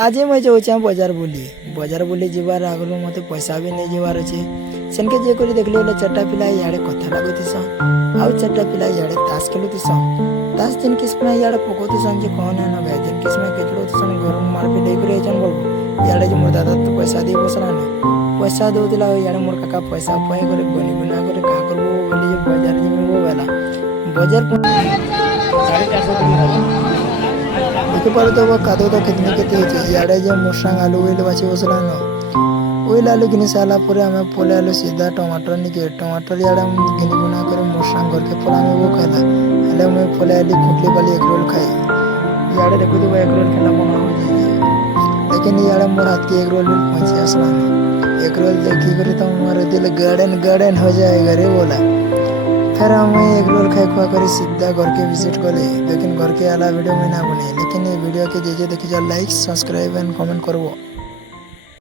आज मुझे जाऊँ बजार बुली जीवार आगु मत पैसा भी नहीं जीवार अच्छे सेनके जे कर देखली बोले चार्टा पिला इे कथा लगुतीसन आउ चार्टा पिला इे ताश खेलुतीसन ताश जिन किस्म इे पकाउतीसन जे कहना न भाई जिन किस्म खेचुतीसन घर मार भी लेकर बोलबो इे जो मोर दादा तो पैसा दी बसला न पैसा दौला इे मोर काका पैसा पाई गले गनी गुना कर क्या करबो बोली बजार जीवो बेला बजार देखी पारे तो कादो तो कितने इे जो मोर सांग आलू उल बाची बसला न उल आलू घिनी सारा आम पले आलू सीधा टमाटर निके टमाटर इे घिनी गुना कर मोर सांग घर के पड़ा वो खाला हेल्ले मुझे पले आली खुटली बाली एग रोल खाई इे देखो तो एग रोल खेला बना हो जाए लेकिन इे मोर हाथ की एग रोल भी पहुँची आसला एग रोल देखी कर तो मोर दिल गार्डन गार्डन हो जाएगा रे बोला फिर हम एग रोल खाई खुआ कर सीधा घर के विजिट करे लेकिन घर के आला वीडियो में ना बने लेकिन ये वीडियो के जे देखी जाओ लाइक सब्सक्राइब एंड कमेंट करबो।